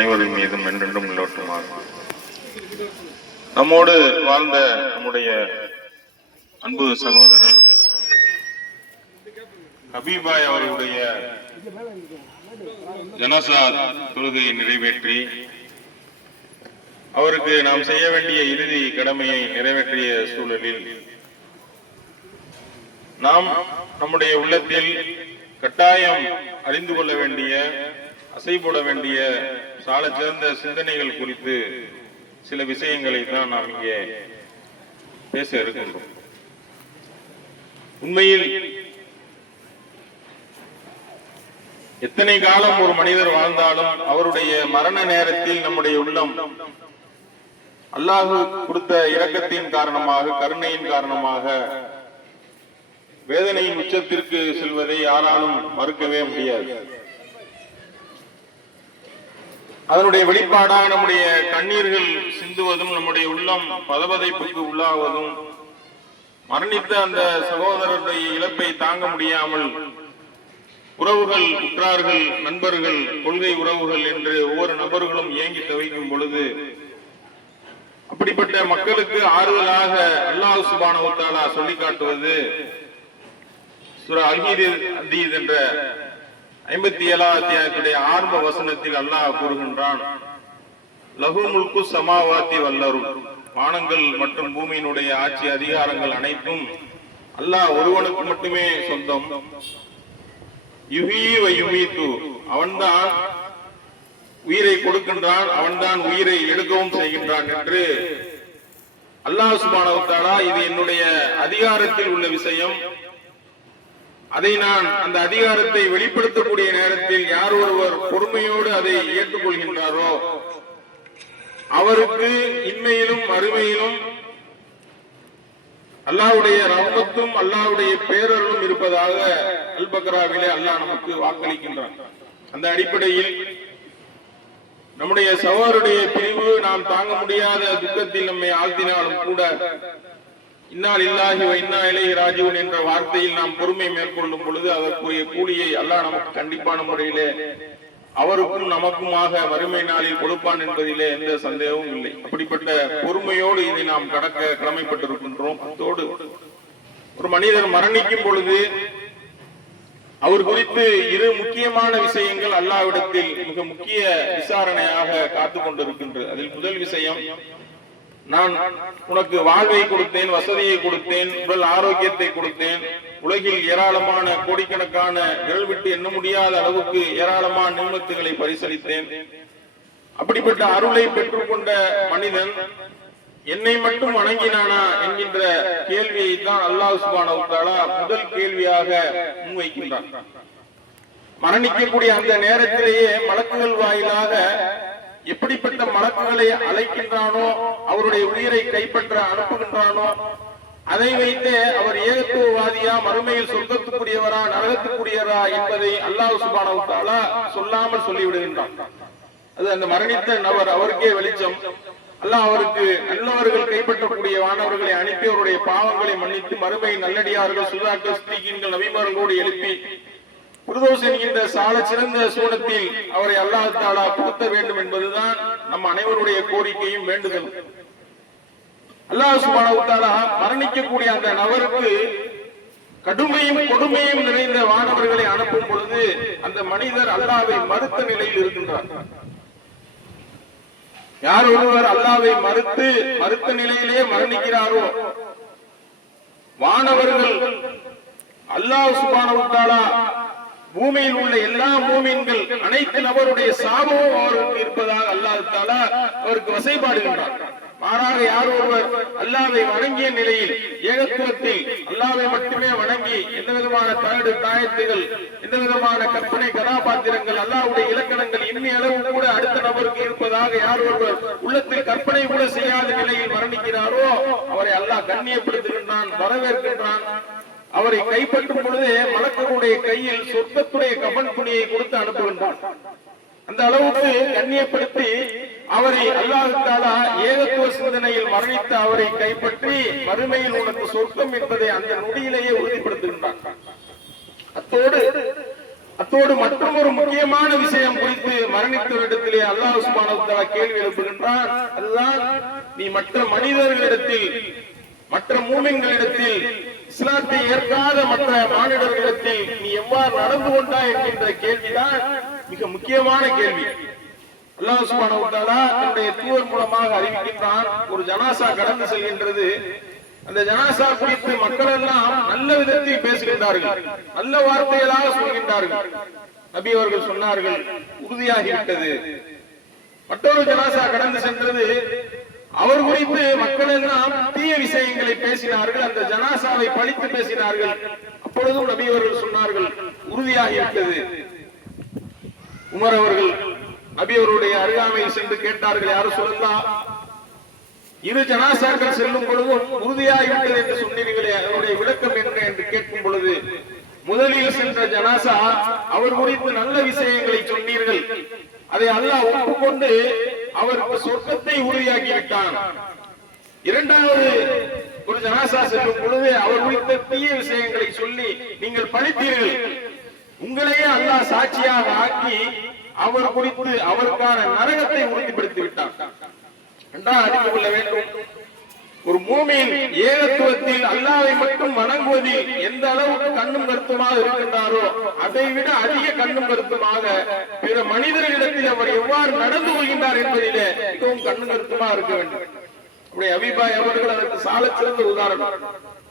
அனைவரின் மீதும் என்றென்றும் நிலவட்டுமாறு. நம்மோடு வாழ்ந்த நம்முடைய அன்பு சகோதரர் ஹபீபாய் அவர்களுடைய ஜனாசா தொழுகையை நிறைவேற்றி அவருக்கு நாம் செய்ய வேண்டிய இறுதி கடமையை நிறைவேற்றிய சூழலில் நாம் நம்முடைய உள்ளத்தில் கட்டாயம் அறிந்து கொள்ள வேண்டிய, அசைபோட வேண்டிய சால சிறந்த சிந்தனைகள் குறித்து சில விஷயங்களை தான் நாம் இங்கே பேச இருக்கின்றோம். உண்மையில் எத்தனை காலம் ஒரு மனிதர் வாழ்ந்தாலும் அவருடைய மரண நேரத்தில் நம்முடைய உள்ளம் அல்லாஹ் கொடுத்த இரக்கத்தின் காரணமாக, கருணையின் காரணமாக வேதனையின் உச்சத்திற்கு செல்வதை யாராலும் மறுக்கவே முடியாது. அதனுடைய வெளிப்பாடாக நம்முடைய கண்ணீர்கள் சிந்துவதும், நம்முடைய உள்ளம் பதபதைப்புக்கு உள்ளாவதும், மரணித்த அந்த சகோதரருடைய இழப்பை தாங்க முடியாமல் உறவுகள், உற்றார்கள், நண்பர்கள், கொள்கை உறவுகள் என்று ஒவ்வொரு நபர்களும் ஏங்கி தவிக்கும் பொழுது அப்படிப்பட்ட மக்களுக்கு ஆறுதலாக அல்லாஹ் சுப்ஹானஹு வ தஆலா சொல்லி காட்டுவது சூரா அல்-ஹதீத் என்ற 57வது அத்தியாயத்துடைய ஆரம்ப வசனத்தில் அல்லாஹ் கூறுகின்றான், லஹு முல்கு ஸமாவாதி வல் அர்த், வானங்கள் மற்றும் பூமியினுடைய ஆட்சி அதிகாரங்கள் அனைத்தும் அல்லாஹ் ஒருவனுக்கு மட்டுமே சொந்தம். யுஹீ வ யுமீது, அவன்தான் உயிரை கொடுக்கின்றான், அவன்தான் உயிரை எடுக்கவும் செய்கின்றான் என்று அல்லாஹ் சுப்ஹானஹு வ தஆலா இது என்னுடைய அதிகாரத்தில் உள்ள விஷயம், அதை நான் அந்த அதிகாரத்தை வெளிப்படுத்தக்கூடிய நேரத்தில் யார் ஒருவர் பொறுமையோடு அதை ஏற்றுக்கொள்கின்றாரோ அவருக்கு இன்மையிலும் மறுமையிலும் அல்லாஹ்வுடைய ரஹ்மத்தும் அல்லாஹ்வுடைய பேரருளும் இருப்பதாக அல் பக்ராவிலே அல்லாஹ் நமக்கு வாக்களிக்கின்றான். அந்த அடிப்படையில் நம்முடைய சகோதரருடைய பிரிவு நாம் தாங்க முடியாத துக்கத்தில் நம்மை ஆழ்த்தினாலும் கூட இன்னா லில்லாஹி வ இன்னா இலைஹி ராஜிஊன் என்ற வார்த்தையில் நாம் பொறுமை மேற்கொள்ளும் பொழுது அதற்குரிய கூலியை அல்லாஹ் நமக்கு கண்டிப்பான முறையிலே அவருக்கும் நமக்குமாக வறுமை நாளில் கொடுப்பான் என்பதிலே எந்த சந்தேகமும் இல்லை. அப்படிப்பட்ட பொறுமையோடு இதை நாம் கடக்க கடமைப்பட்டிருக்கின்றோம். அதோடு ஒரு மனிதர் மரணிக்கும் பொழுது அவர் குறித்து இரு முக்கியமான விஷயங்கள் அல்லாஹ்விடத்தில் மிக முக்கிய விசாரணையாக காத்துக் கொண்டிருக்கின்றது. அதில் முதல் விஷயம், நான் உனக்கு வாழ்வை கொடுத்தேன், வசதியை கொடுத்தேன், உடல் ஆரோக்கியத்தை கொடுத்தேன், உலகில் ஏராளமான கோடிக்கணக்கான விரல் விட்டு எண்ண முடியாத அளவுக்கு ஏராளமான நியமத்துகளை பரிசளித்தேன். அப்படிப்பட்ட அருளை பெற்றுக்கொண்ட மனிதன் என்னை மட்டும் வணங்கினானா என்கின்ற கேள்வியை தான் அல்லாஹ் சுப்ஹானஹு வ தஆலா முதல் கேள்வியாக முன்வைக்கின்றான். மரணிக்கக்கூடிய அந்த நேரத்திலேயே மலக்குகள் வாயிலாக எப்படிப்பட்ட மலக்குகளை அழைக்கின்றானோ, அவருடைய உயிரை கைப்பற்ற அனுப்புகின்றானோ, அதை வைத்தே அவர் ஏகத்துவவாதியா, மறுமையில் சொர்க்கத்துக்குரியவரா, நரகத்துக்குரியவரா என்பதை அல்லாஹ் சுப்ஹானஹு வ தஆலா சொல்லாமல் சொல்லிவிடுகின்றான். அது அந்த மரணித்த நபர் அவருக்கே வெளிச்சம். அல்லாஹ் அவருக்கு நல்லவர்கள் கைப்பற்றக்கூடிய வானவர்களை அனுப்பி அவருடைய பாவங்களை மன்னித்து மறுமை நல்லடியார்கள், சுதாக்கள், சித்திகீன்கள், நபிமார்களோடு எழுப்பி ஃபிர்தௌஸ் என்கின்ற சால சிறந்த சூனத்தில் அவரை அல்லாஹ் தஆலா புகுத்த வேண்டும் என்பதுதான் நம் அனைவருடைய கோரிக்கையும் வேண்டுதலும். அல்லாஹ் சுப்ஹானஹு வ தஆலா மரணிக்கக்கூடிய அந்த நபருக்கு கடுமையும் கொடுமையும் நிறைந்த வானவர்களை அனுப்பும் பொழுது அந்த மனிதர் அல்லாஹ்வை மறுத்த நிலையில் இருக்கின்றார். யார் ஒருவர் அல்லாஹ்வை மறுத்த நிலையிலே மரணிக்கிறாரோ, வானவர்கள் அல்லாஹ் சுப்ஹானஹு வ தஆலா பூமியில் உள்ள எல்லா மூமின்கள் அனைத்து நபருடைய சாபமும் அவருக்கு இருப்பதாக அல்லாஹ் தஆலா அவருக்கு வசைபாடுகின்றார். மாறாக யார் ஒருவர் அல்லாஹ்வை வணங்கிய நிலையில் ஏகத்துவத்தில் அல்லாஹ்வை மட்டுமே வணங்கி எந்த விதமான தகடு தாயத்துகள், எந்த விதமான கற்பனை கதாபாத்திரங்கள், அல்லாஹ்வுடைய இலக்கணங்கள் இன்னி அளவு கூட அடுத்த நபருக்கு இருப்பதாக யார் ஒருவர் உள்ளத்தில் கற்பனை கூட செய்யாத நிலையில் மரணிக்கிறாரோ அவரை அல்லாஹ் கண்ணியப்படுத்துகின்றான், வரவேற்கின்றான். அவரை கைப்பற்றும் பொழுதே மலக்குடைய கையில் சொர்க்கத்துடைய கஃன் துணியை கொடுத்து அனுப்புகின்றான். அந்த அளவுக்கு கண்ணியப்படுத்தி அவரை அல்லாஹ் தஆலா ஏகத்துவ சிந்தனையில் மரணித்த அவரை கைப்பற்றி மறுமையில் உனக்கு சொர்க்கம் என்பதை அந்த நொடியிலேயே உறுதிப்படுத்துகின்றான். அத்தோடு அத்தோடு மற்றும் ஒரு முக்கியமான விஷயம் குறித்து மரணித்தவரிடத்திலே அல்லாஹ் சுப்ஹானஹு வ தஆலா கேள்வி எழுப்புகின்றான். அதுதான், நீ மற்ற மனிதர்களிடத்தில், மற்ற மூமின்களிடத்தில், இஸ்லாத்தை ஏற்காத மற்ற மானிடர்களிடத்தில் நீ எவ்வாறு நடந்து கொண்டாய் என்கின்ற கேள்விதான் மிக முக்கியமான கேள்வி. அல்லாஹ் சுப்ஹானஹு வ தஆலா தன்னுடைய தூதர் மூலமாக அறிவிக்கின்றான். ஒரு ஜனாசா கடந்து செல்கின்றது. அந்த ஜனாசா குறித்து மக்கள் எல்லாம் நல்ல விதத்தில் பேசுகின்றார்கள், நல்ல வார்த்தைகளாக சொல்கின்றார்கள். நபி அவர்கள் சொன்னார்கள், உறுதியாகிவிட்டது. மற்றொரு ஜனாசா கடந்து சென்றது. அவர் குறித்து மக்கள் எல்லாம் தீய விஷயங்களை பேசினார்கள், அந்த ஜனாசாவை பழித்து பேசினார்கள். அப்பொழுதும் நபி அவர்கள் சொன்னார்கள், உறுதியாகிவிட்டது. உமர் அவர்கள் நபி அவருடைய அருகாமையில் சென்று கேட்டார்கள், யாரும் சொல்லலாம், இரு ஜனாசாக்கள் செல்லும் பொழுதும் உறுதியாகிவிட்டது என்று சொன்னீர்களே, அதனுடைய விளக்கம் என்ன என்று கேட்கும் பொழுது, முதலில் சென்ற ஜனாசா அவர் குறித்து நல்ல விஷயங்களை சொன்னீர்கள், அதை அல்லாஹ் ஒப்புக்கொண்டு அவருக்கு சொர்க்கத்தை உறுதியாக்கி விட்டான். இரண்டாவது ஒரு ஜனாசா செல்லும் பொழுது அவர் குறித்த தீய விஷயங்களை சொல்லி நீங்கள் பழித்தீர்கள், உங்களையே அல்லாஹ் சாட்சியாக ஆக்கி அவர் குறித்து அவருக்கான நரகத்தை உறுதிப்படுத்தி விட்டார் என்றால் அறிந்து கொள்ள வேண்டும். ஒரு மூமின் ஏகத்துவத்தில் அல்லாஹ்வை மட்டும் வணங்குவதில் எந்த அளவுக்கு கண்ணும் கருத்துமாக இருக்கின்றாரோ அதை விட அதிக கண்ணும் கருத்துமாக பிற மனிதர்களிடத்தில் அவர் எவ்வாறு நடந்து கொள்கின்றார் என்பதிலே மிகவும் கண்ணும் கருத்துமாக இருக்க வேண்டும். அப்படி அபிபாய் அவர்கள் அதற்கு சால சிறந்த உதாரணம்.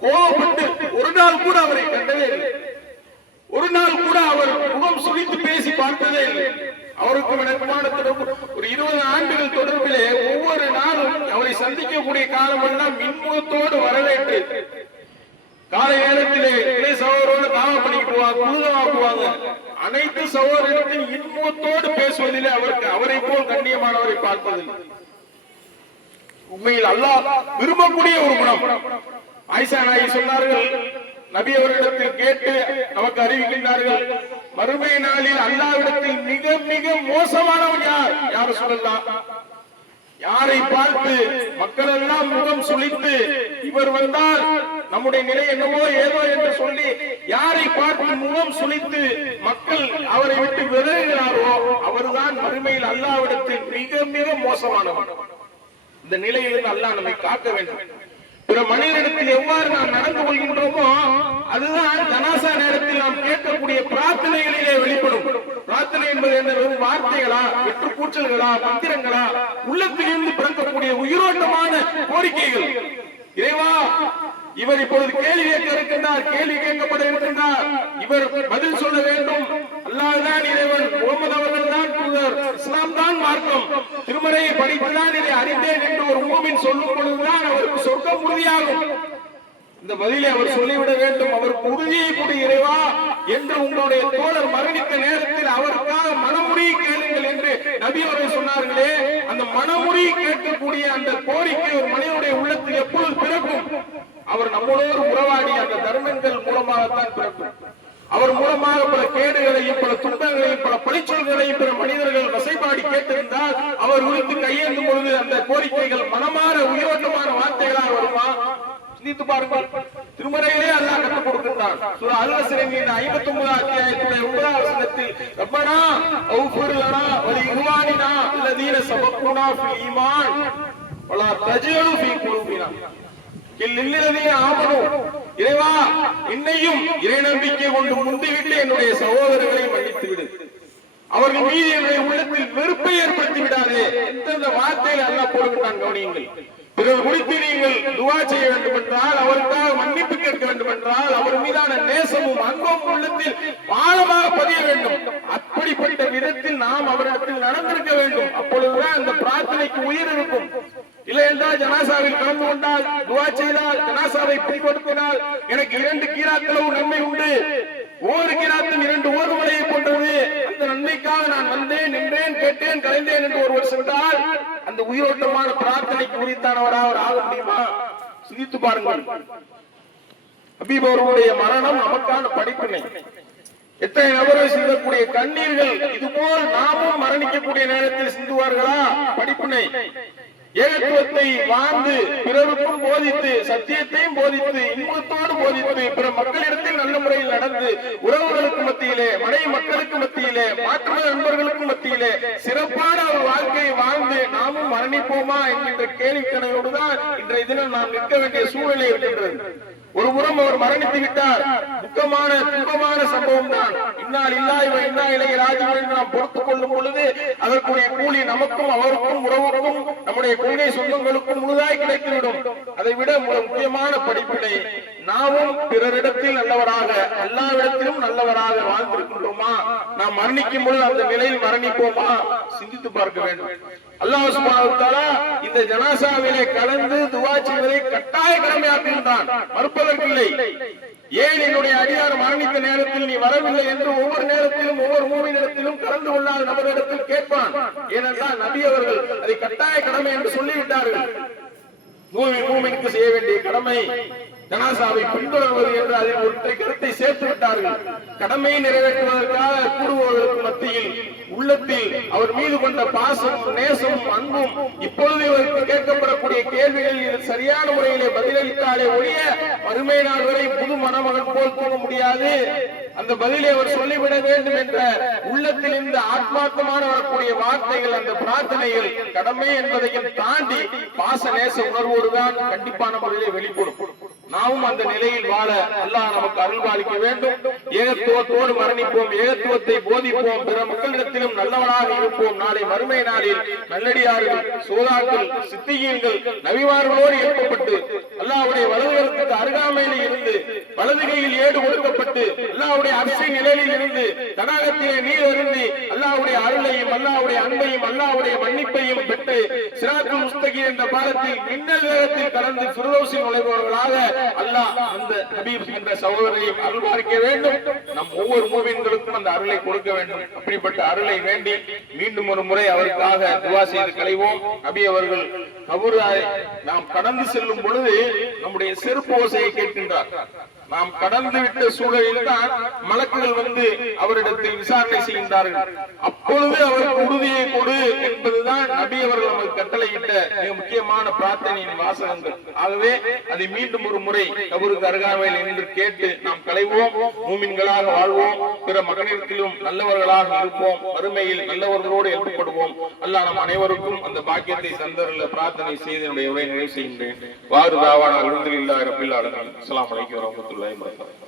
கோபப்பட்டு ஒரு நாள் கூட அவரை கண்டதே இல்லை, ஒரு நாள் கூட அவர் முகம் சுழித்து பேசி பார்த்ததே இல்லை. அவருக்கு விளக்கமான தொடர்பு, ஒரு 20 ஆண்டுகள் தொடர்பிலே ஒவ்வொரு நாளும் அவரை சந்திக்கக்கூடிய காலமெல்லாம் மின்முகத்தோடு வரவேற்று காலை நேரத்திலே இளைய சகோதரோடு தாவ பண்ணிட்டு புழுதமாக்குவாங்க. அனைத்து சகோதரத்தின் இன்முகத்தோடு பேசுவதிலே அவரை போல் கண்ணியமானவரை பார்ப்பதில்லை. உண்மையில் அல்லாஹ் விரும்பக்கூடிய ஒரு குணம். ஆயிஷா நாயகி சொன்னார்கள், நபி அவர்களிடத்தில் கேட்டு நமக்கு அறிவிக்கின்றார்கள், மறுமை நாளில் அல்லாஹ்விடத்தில் மிக மிக மோசமானவன் யார்? யார் சொல்லலாம்? யாரை பார்த்து மக்கள் எல்லாம் முகம் சுளித்து இவர் வந்தால் நம்முடைய நிலை என்னவோ ஏதோ என்று சொல்லி யாரை பார்த்து முகம் சுளித்து மக்கள் அவரை விட்டு விலகுகிறாரோ அவர்தான் மறுமையில் அல்லாஹ்விடத்தில் மிக மிக மோசமானவன். இந்த நிலையிலிருந்து அல்லாஹ் நம்மை காக்க வேண்டும். பிற மனிதனிடத்தில் எவ்வாறு நாம் நடந்து கொள்கின்றோமோ அதுதான் ஜனாசா நேரத்தில் நாம் கேட்கக்கூடிய பிரார்த்தனைகளிலே வெளிப்படும். பிரார்த்தனை என்பது என்ன? வெறும் வார்த்தைகளா, வெற்று கூச்சல்களா, மந்திரங்களா? உள்ளத்திலிருந்து பிறக்கக்கூடிய உயிரோட்டமான கோரிக்கைகள். இறைவா, இவர் இப்பொழுது கேள்வி கேட்க இருக்கின்றார், கேள்வி கேட்கப்பட இருக்கின்றார், இவர் பதில் சொல்ல வேண்டும். அல்லாஹ் தான் இறைவன், முகமது அவர்கள் தான் தூதர், இஸ்லாம் தான் மார்க்கம், திருமறையை படித்துதான் இதை அறிந்தேன் என்று ஒரு மூமின் சொல்லும் பொழுதுதான் அவருக்கு சொர்க்கம் உறுதியாகும். இந்த பதிலை அவர் சொல்லிவிட வேண்டும். அவருக்கு உறுதியை கொடு இறைவா என்று உங்களுடைய தோழர் மரணித்த நேரத்தில் அவருக்காக மனமுறி கேளுங்கள் என்று நபி அவர்கள் சொன்னார்களே, அந்த மனமுறி கேட்கக்கூடிய அந்த கோரிக்கை ஒரு மனிதனுடைய உள்ளத்தில் எப்பொழுது பிறக்கும்? அவர் நம்மளோடு உறவாடி அந்த தர்மங்கள் மூலமாகத்தான் பிறக்கும். அவர் மூலமாக பல கேடுகளையும் பல துன்பங்களையும் பல பழிச்சொல்களையும் பிற மனிதர்கள் வசைபாடி கேட்டிருந்தால் அவர் குறித்து கையேந்தும் பொழுது அந்த கோரிக்கைகள் மனமாற உயிரோட்டமான வார்த்தைகளாக வருமா? சிந்தித்து பாருங்கள். திருமறையிலே அல்லாஹ் கற்றுக் கொடுக்கின்றான். சூரா அல்-அஸ்ரின் 59 அத்தியாயத்திலே 9வது வசனத்தில், ரப்பனா அஃபிர் லனா வ லிஇஹ்வானினா அல்லதீன சபக்குனா ஃபில் ஈமான் வலா தஜ்அலு ஃபீ குலூபினா இல்லல்லதீன ஆமனு, இறைவா என்னையும் இறை நம்பிக்கை கொண்டு முந்திவிட்டு என்னுடைய சகோதரர்களை மன்னித்து விடு, அவர்கள் மீது என்னுடைய உள்ளத்தில் வெறுப்பை ஏற்படுத்தி விடாதே. எந்தெந்த வார்த்தையில் அல்லாஹ் போடுகின்றான் கவனியுங்கள். பிறர் குறித்து நீங்கள் துஆ செய்ய வேண்டும் என்றால், அவருக்காக மன்னிப்பு கேட்க வேண்டும் என்றால், அவர் மீதான நேசமும் அன்பும் உள்ளத்தில் ஆழமாக பதிய வேண்டும். அப்படிப்பட்ட விதத்தில் நாம் அவரிடத்தில் நடந்திருக்க வேண்டும். அப்பொழுதுதான் அந்த பிரார்த்தனைக்கு உயிர் இருக்கும். இல்லை என்றால் ஜனாசாவில் கலந்து கொண்டால், துஆ செய்தால், ஜனாசாவை பின்பற்றினால் எனக்கு 2 கீராக்களவு நன்மை உண்டு, ஒவ்வொரு கீராத்தும் 2 ஓதுமலையை கொண்டது, அந்த நன்மைக்காக நான் வந்தேன், நின்றேன், கேட்டேன், கலைந்தேன் என்று ஒருவர் சென்றால் அந்த உயிரோட்டமான பிரார்த்தனைக்கு உரித்தானவராக அவர் ஆக முடியுமா? சிந்தித்து பாருங்கள். ஹபீப் அவர்களுடைய மரணம் நமக்கான படிப்பினை. எத்தனை நபர்கள் சிந்தக்கூடிய கண்ணீர்கள் இதுபோல் நாமும் மரணிக்கக்கூடிய நேரத்தில் சிந்துவார்களா? படிப்பினை. ஏகத்துவத்தை வாழ்ந்து பிறருக்கும் போதித்து சத்தியத்தையும் போதித்து இன்பத்தோடு போதித்து பிற மக்களிடத்தில் நல்ல முறையில் நடந்து உறவுகளுக்கு மத்தியிலே மனைவி மக்களுக்கு மத்தியிலே மாற்று நண்பர்களுக்கு மத்தியிலே சிறப்பான ஒரு வாழ்க்கையை வாழ்ந்து நாமும் மரணிப்போமா என்கின்ற கேள்விக்கணையோடுதான் இன்றைய தினம் நாம் நிற்க வேண்டிய சூழ்நிலை இருக்கின்றது. ஒரு புறம் அவர் மரணித்து விட்டார், துக்கமான துன்பமான சம்பவம் தான். இன்னால் இல்லாய் இன்னா இளைய ராஜ்யம் நாம் பொறுத்துக் கொள்ளும் பொழுது அதற்குரிய கூலி நமக்கும் அவருக்கும் உறவுக்கும் நம்முடைய கொள்கை சொந்தங்களுக்கும் முழுதாய் கிடைத்துவிடும். அதை விட முக்கியமான படிப்பினை நாமும் பிறரிடத்தில் நல்லவராக எல்லாவிடத்திலும் நல்லவராக வாழ்ந்திருக்கின்றோமா? நாம் மரணிக்கும் பொழுது அந்த நிலையில் மரணிப்போமா? சிந்தித்து பார்க்க வேண்டும். அல்லாஹ் சுப்ஹானஹு வ தஆலா இந்த ஜனாசாவிலே கலந்து துஆ செய்வதை கட்டாய கடமையாக்குகின்றான், மறுப்பதற்கில்லை. ஏன் என்னுடைய அடியார் மரணித்த நேரத்தில் நீ வரவில்லை என்று ஒவ்வொரு நேரத்திலும் ஒவ்வொரு மூமினிடத்திலும் கலந்து கொள்ளாத நபரிடத்தில் கேட்பான். ஏனென்றால் நபி அவர்கள் அதை கட்டாய கடமை என்று சொல்லிவிட்டார்கள். மூமினுக்கு செய்ய வேண்டிய கடமை ஜனாசாவை பின்தொடர்வது என்று அதில் ஒரு கருத்தை சேர்த்து விட்டார்கள். கடமையை நிறைவேற்றுவதற்காக கூறுபவர்களுக்கு மத்தியில் உள்ளத்தில் அவர் மீது கொண்ட பாசம் நேசம் அன்பும் இப்பொழுது இவருக்கு கேட்கப்படக்கூடிய கேள்விகளில் சரியான முறையிலே பதிலளித்தாலே ஒழிய மறுமை நாள் வரை புது மணமகன் போல் தூங்க முடியாது. அந்த பதிலை அவர் சொல்லிவிட வேண்டும் என்ற உள்ளத்தில் இந்த ஆத்மார்த்தமான வரக்கூடிய வார்த்தைகள் அந்த பிரார்த்தனைகள் கடமை என்பதையும் தாண்டி பாச நேச உணர்வோடுதான் கண்டிப்பான முறையிலே வெளிப்படும். நாமும் அந்த நிலையில் வாழ அல்லாஹ் நமக்கு அருள்பாலிக்க வேண்டும். ஏகத்துவத்தோடு மரணிப்போம், ஏகத்துவத்தை போதிப்போம், பிற மக்களிடத்திலும் நல்லவனாக இருப்போம். நாளை மறுமை நாளில் நல்லடியார்கள் சோதாக்கள் சித்திகீன்கள் நபிமார்களோடு எழுப்பப்பட்டு அல்லாஹ்வுடைய வலதுகரத்துக்கு அருகாமையில் இருந்து வலது கையில் ஏடு கொடுக்கப்பட்டு அல்லாஹ்வுடைய அரிசி நிலையில் இருந்து தடாகத்திலே நீர் அருந்தி அல்லாஹ்வுடைய அருளையும் அல்லாஹ்வுடைய அன்பையும் அல்லாஹ்வுடைய மன்னிப்பையும் பெற்று சிராத்துல் முஸ்தகீம் என்ற பாலத்தில் மின்னல் வேகத்தில் கடந்து ஃபிர்தௌஸில் நுழைபவர்களாக அல்லாஹ் அந்த ஹபீப் என்ற சகோதரரையும் அருள்பாலிக்க வேண்டும். நம் ஒவ்வொரு மூமின்களுக்கும் அந்த அருளை கொடுக்க வேண்டும். அப்படிப்பட்ட அருளை வேண்டி மீண்டும் ஒரு முறை அவருக்காக துஆ செய்து களைவோம். நபி அவர்கள் கபரை நாம் கடந்து செல்லும் பொழுது நம்முடைய செருப்பு ஓசையை கேட்கின்றார். நாம் கடந்து விட்ட சூழலில் தான் மலக்குகள் வந்து அவரிடத்தில் விசாரணை செய்கின்றார்கள். அப்பொழுது அவருக்கு உறுதியை கொடு என்பதுதான் நபி அவர்கள் நமக்கு கட்டளையிட்ட மிக முக்கியமான பிரார்த்தனையின் வாசகங்கள். ஆகவே அதை மீண்டும் ஒரு முறை கபருக்கு அருகாமையில் நின்று கேட்டு நாம் களைவோம். மூமின்களாக வாழ்வோம், பிற மகனிடத்திலும் நல்லவர்களாக இருப்போம், வறுமையில் நல்லவர்களோடு எழுப்பப்படுவோம். அல்லாஹ் நம் அனைவருக்கும் அந்த பாக்கியத்தை தந்தருள பிரார்த்தனை செய்து என்னுடைய உரையை நிறைவு செய்கின்றேன். வாரு தாவான அல்ஹம்துலில்லாஹி ரப்பில் ஆலமீன். அஸ்ஸலாமு அலைக்கும் வரஹ்மத்துல்லாஹி வபரகாத்துஹு.